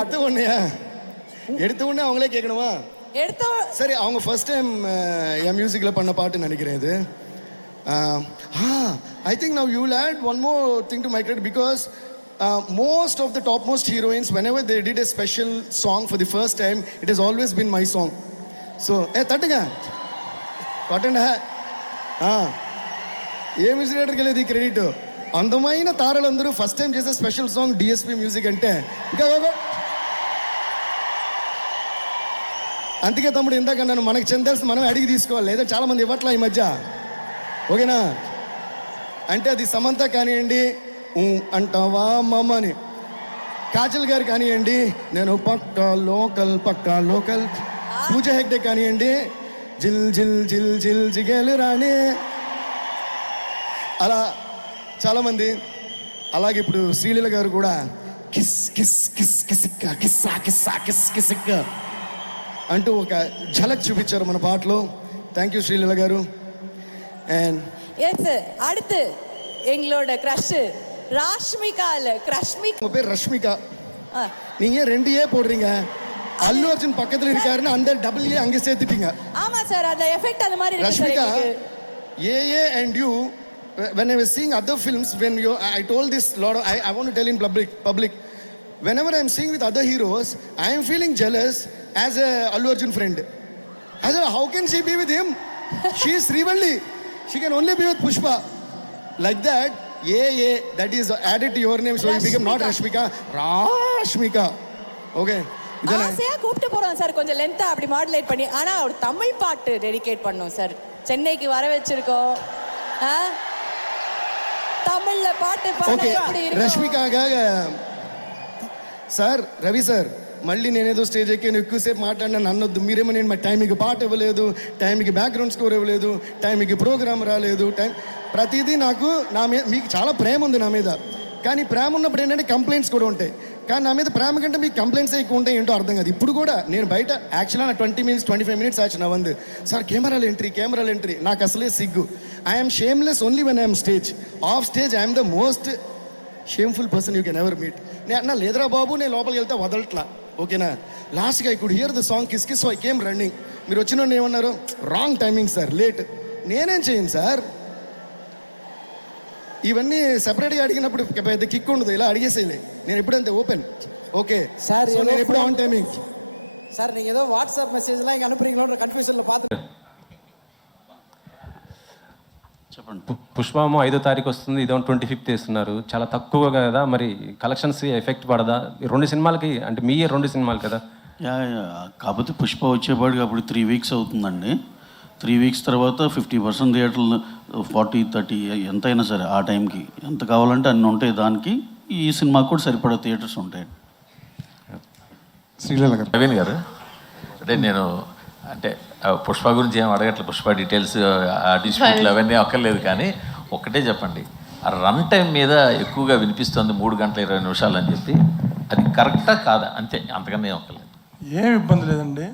எடுத்த உடனே அவங்களே கேட்கணுமா? சரி, அவங்க ஃபர்ஸ்ட் டைம் என் மியூசிக்ல பண்ண பாட்டு நினைக்கிறேன் இது. I think now you will add one more thing to my credit because most of the topmost heroines, whenever they did a special song for the first time, it has always been my song. So, తట్టుగా కొట్టండి. ఏ music డైరెక్టర్కి లేదు ఈ credit. అందమైన తారలందరూ first time చేసే special song DSP music అంటే ఇంకా అందుకే తమ్ముడు ఇందాక నన్ను మనకు చెందాల్సి మనం అడిగి తీసుకోవాలి, లేదా చాలా మంది ఇవ్వట్లా ఈ మధ్య. ఓకేనా? అంటే అది సమంత కానివ్వండి, అంటావా మమ్మ అని, కాజల్ గారు కానివ్వండి, నేను పక్కా లోకల్, పూజ హెగ్డే కానివ్వండి, జిల్ జిల్ జిల్ జిల్ జిగేలు రాణి, అలా చాలామంది. అలాగే ఇప్పుడు శ్రీలీల గారు కూడా కిస్ కిస్ కిస్ కిసిక్క కిస్సా కిస్సా కిస్ కిసిక్క అంటూ ఒక ఝలక్ చూపించారు మన పాటలో. థ్యాంక్ యూ శ్రీలీల గారు. అండ్ அடுத்து எங்களோட கிரஷ் உங்க பேர் ரஷ்மிகா. நீங்க 2A போடுறீங்க. அல்லு அர்ஜுன் பக்கத்துல இருக்காருன்னு அந்த AA அங்க சேர்த்துட்டீங்க. ஆமா சார், அந்த எஃபெக்ட் அது மாதிரி இருக்கு. Rashmika, AA and you, when I was seeing other films, when you, I told this lot of, I want to tell in public, whenever I am seeing with other heroes, I am feeling jealous as a Allu Arjun friend. I said, how can she be with him? She is Srivalli. She can only be with Pushpa. Like that, AA, that is added to your name, so you become not Rashmika, Rashmika. Okay. ஆசையா கூப்பிட்டு போறோம் sir, கொஞ்சம் லென்த்தா அப்படி modulate பண்ணி. ஆனா ஒரு தமிழ் பாட்டு dedicate பண்ணோம் சார், சென்னைக்கு வர வச்சிருக்கோம். தமிழ்ல பாட்டு பாட எப்படி இருக்கு? రష్మికగా సార్, రవి సార్, మళ్ళీ నేనేదో స్టేజ్ ఎక్కి ఎక్కువసేపు మాట్లాడినా నన్నొద్దు. మీరేమో నేను మా టైంకి పాట ఇవ్వలేదు, టైంకి బ్యాక్గ్రౌండ్ స్కోర్ ఇవ్వలేదు, టైంకి ప్రోగ్రామ్ రాలేదు, ప్రతిదీ నాకు నా మీద మీకు చాలా ప్రేమ ఉంది నా మీద. కానీ ప్రేమ ఉన్నప్పుడు ఏంటంటే కంప్లైంట్స్ కూడా ఉంటాయి. కానీ నా మీద ప్రేమ కంటే మీకు కంప్లైంట్స్ ఎక్కువ ఉంటాయి, ఏంటో అర్థం కాదు. ఇప్పుడు కూడా నేను బయట యాక్చువల్గా నా 25 minutes ఆచి నా వందు సార్ కెమెరాలు ఎంట్రీ నాకు అసలే సిగ్గు. I'm shameless only when I'm stage. Of stage I'm the most shameful person you can ever meet. నేను అన్నా లేదురా బాబు, నేను లోపలికి వెళ్తే వదలట్లా. ఓకేనా? లాస్ట్గా I could hear the song kiss kiss, I came running. మీరు వచ్చిన ఏమన్నారు? Wrong timing sir, late. నేనేం చేయను సార్, ఇవన్నీ సెపరేట్గా అడిగినప్పుడు పెద్ద కిక్ ఉండదు, ఇలా అడిగేసేయలే. నేను ఎప్పుడంతే ఓపెన్. ఓకే సార్, నేను ఎప్పుడు ఆన్ టైమింగ్. సార్, நீங்கள் ஏதோ வாட்ஸ்அப் மெசேஜ்லாம் இங்கே அனுப்புறீங்களோன்ற கన్ఫ్యూజన్లో பார்த்து చెప్పండి. పుష్పము 5వ తారీఖు వస్తుంది, ఇదో 25th వేస్తున్నారు, చాలా తక్కువ కదా, మరి కలెక్షన్స్ ఎఫెక్ట్ పడదా? 2 సినిమాలకి అంటే మీ 2 సినిమాలు కదా. కాకపోతే పుష్ప వచ్చేపాటికి అప్పుడు 3 weeks అవుతుందండి. 3 weeks తర్వాత 50% థియేటర్లు 40-30 ఎంతైనా సరే ఆ టైంకి ఎంత కావాలంటే అన్నీ ఉంటాయి. దానికి ఈ సినిమాకి కూడా సరిపడా థియేటర్స్ ఉంటాయి. శ్రీలీల గారు, నవీన్ గారు, అంటే నేను అంటే పుష్ప గురించి ఏం అడగట్లేదు, పుష్ప డీటెయిల్స్ ఆ డిస్ప్యూట్లు అవన్నీ అక్కర్లేదు. కానీ ఒక్కటే చెప్పండి, ఆ రన్ టైం మీద ఎక్కువగా వినిపిస్తుంది 3 గంటల 20 నిమిషాలు అని చెప్పి, అది కరెక్టా కాదా? అంతే, అంతకన్నా ఏం అక్కర్లేదు. ఏం ఇబ్బంది లేదండి.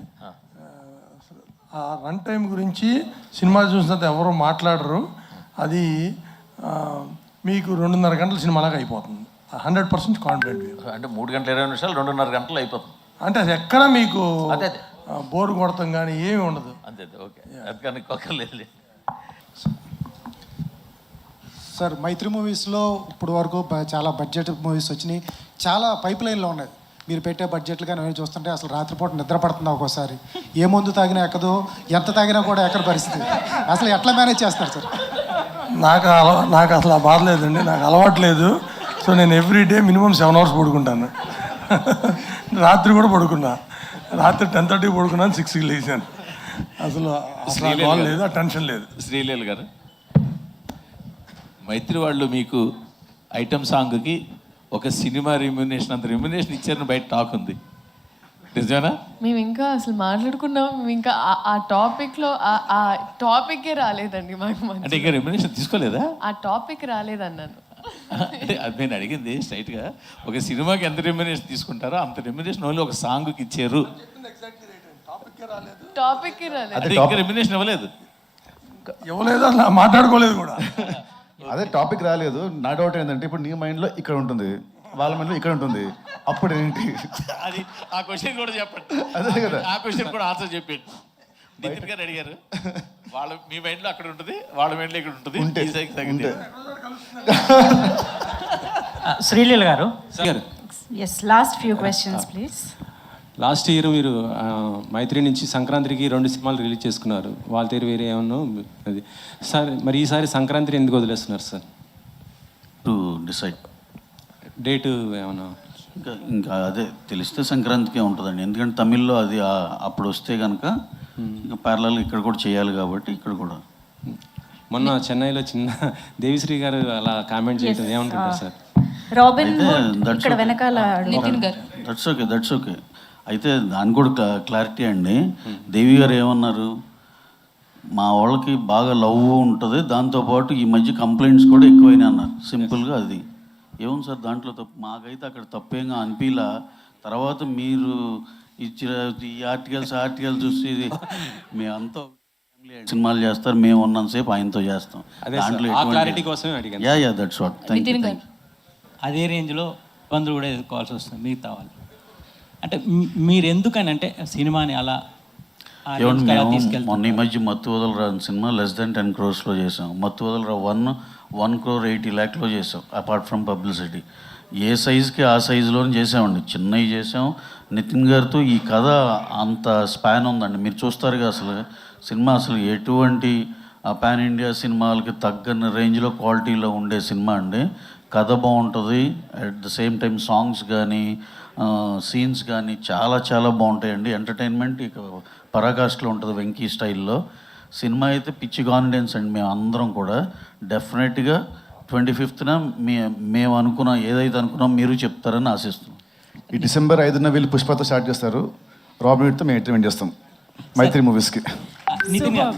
ఆ రన్ టైం గురించి సినిమా చూసినంత ఎవరో మాట్లాడరు. అది మీకు 2.5 గంటల సినిమాలాగా అయిపోతుంది. 100% కాన్ఫిడెంట్. అంటే 3 గంటల 20 నిమిషాలు 2.5 గంటలు అయిపోతుంది. అంటే అది ఎక్కడ మీకు అదే బోర్ కొడతాం కానీ ఏమి ఉండదు. అంతే, ఓకే, అది కానీ ఒక్కర్లేదు. సార్, మైత్రి మూవీస్లో ఇప్పుడు వరకు చాలా బడ్జెట్ మూవీస్ వచ్చినాయి, చాలా పైప్ లైన్లో ఉన్నాయి. మీరు పెట్టే బడ్జెట్లు కానీ అవి చూస్తుంటే అసలు రాత్రిపూట నిద్ర పడుతుంది ఒక్కోసారి. ఏ మందు తాగినా ఎక్కదు, ఎంత తాగినా కూడా ఎక్కడ పరిస్థితి. అసలు ఎట్లా మేనేజ్ చేస్తారు సార్? నాకు అసలు ఆ బాధ లేదండి, నాకు అలవాటు లేదు. సో నేను ఎవ్రీడే మినిమం 7 hours పడుకుంటాను. రాత్రి కూడా పడుకున్నా, రాత్రి 10:30 పడుకున్నాను, 6కి లేచాను. అసలు లేదు, ఆ టెన్షన్ లేదు. శ్రీలీల గారు, మైత్రి వాళ్ళు మీకు ఐటమ్ సాంగ్కి ఒక సినిమా రెమ్యునేషన్ అంత రెమ్యునేషన్ ఇచ్చారని బయట టాక్ ఉంది, నిజమేనా? మేము ఇంకా అసలు మాట్లాడుకున్నాం, ఇంకా ఆ టాపిక్లో ఆ టాపిక్కే రాలేదండి మాకు. అంటే ఇంకా రెమ్యునేషన్ తీసుకోలేదా? ఆ టాపిక్ రాలేదన్నాను. అంటే అది నేను అడిగింది స్ట్రైట్గా, ఒక సినిమాకి ఎంత రెమ్యునేషన్ తీసుకుంటారో అంత రెమ్యునేషన్ ఓన్లీ ఒక సాంగ్కి ఇచ్చారు. టాపిక్కే రాలేదు, అంటే ఇంకా రెమ్యునేషన్ ఇవ్వలేదు, అలా మాట్లాడుకోలేదు కూడా. అదే టాపిక్ రాలేదు. నా డౌట్ ఏంటంటే ఇప్పుడు నీ మైండ్లో ఇక్కడ ఉంటుంది, వాళ్ళ మళ్ళీ ఇక్కడ ఉంటుంది. అప్పుడు ఏంటి? అది ఆ క్వశ్చన్ కూడా చెప్పండి. అదే కదా. ఆ క్వశ్చన్ కూడా ఆన్సర్ చెప్పండి. నితిన్ గారు అడిగారు, వాళ్ళ మీ మైండ్లో అక్కడ ఉంటుంది, వాళ్ళ మైండ్లో ఇక్కడ ఉంటుంది. ఉంటే ఈ సైకి తగ్గితే. శ్రీలీల గారు, yes, last few questions please. Last year మీరు మైత్రి నుంచి సంక్రాంతికి 2 సినిమాలు రిలీజ్ చేసుకున్నారు. వాళ్ళ తీరు వేరే ఏమన్నా అది సార్, మరి ఈసారి సంక్రాంతిని ఎందుకు వదిలేస్తున్నారు సార్? టు డిసైడ్ డేటు ఏమన్నా? ఇంకా అదే తెలిస్తే సంక్రాంతికే ఉంటుందండి. ఎందుకంటే తమిళ్లో అది అప్పుడు వస్తే కనుక ఇంకా ప్యారలల్ ఇక్కడ కూడా చేయాలి కాబట్టి ఇక్కడ కూడా. మొన్న చెన్నైలో చిన్న దేవిశ్రీ గారు అలా కామెంట్ చేయడం ఏమనుకుంటారు సార్? రాబిన్ ఇక్కడ వెనకాల దట్స్ ఓకే. అయితే దాని కూడా క్లారిటీ అండి. దేవి గారు ఏమన్నారు, మా వాళ్ళకి బాగా లవ్ ఉంటుంది, దాంతోపాటు ఈ మధ్య కంప్లైంట్స్ కూడా ఎక్కువైనాయి అన్నారు. సింపుల్గా అది ఏముంది సార్ దాంట్లో తప్పు? మాకైతే అక్కడ తప్పేంగా అనిపిలా. తర్వాత మీరు ఇచ్చిన ఈ ఆర్టికల్స్ చూసి మేమంతా సినిమాలు చేస్తారు, మేము ఉన్నంతసేపు ఆయనతో చేస్తాం. దాంట్లో క్లారిటీ కోసమే అడిగాను. Yeah that's what. Thank you. అదే రేంజ్లో ఇబ్బందులు కూడా ఎదుర్కోవాల్సి వస్తుంది మిగతా వాళ్ళు. అంటే మీరు ఎందుకని అంటే సినిమాని అలా ఏమండి, మేము మొన్న ఈ మధ్య మత్తు వదలరా సినిమా less than 10 crores చేసాం. మత్తు వదలరా 1 crore 80 lakhs చేసాం. అపార్ట్ ఫ్రమ్ పబ్లిసిటీ ఏ సైజుకి ఆ సైజులోనే చేసామండి. చిన్నవి చేసాం. నితిన్ గారితో ఈ కథ అంత స్పాన్ ఉందండి. మీరు చూస్తారుగా అసలు సినిమా అసలు ఎటువంటి పాన్ ఇండియా సినిమాలకి తగ్గని రేంజ్లో క్వాలిటీలో ఉండే సినిమా అండి. కథ బాగుంటుంది, at the same time songs కానీ సీన్స్ కానీ చాలా చాలా బాగుంటాయండి. ఎంటర్టైన్మెంట్ ఇక పరాకాష్ఠలో ఉంటుంది వెంకీ స్టైల్లో. సినిమా అయితే పిచ్చి కాన్ఫిడెన్స్ అండి. మేము అందరం కూడా డెఫినెట్గా 25th మేము ఏదైతే అనుకున్నాం మీరు చెప్తారని ఆశిస్తున్నాం. ఈ December 5న వీళ్ళు పుష్పతో స్టార్ట్ చేస్తారు. రాబిన్తో మేము ఎంటర్టైన్మెంట్ చేస్తాం మైత్రి మూవీస్కి. నితిన్ గారు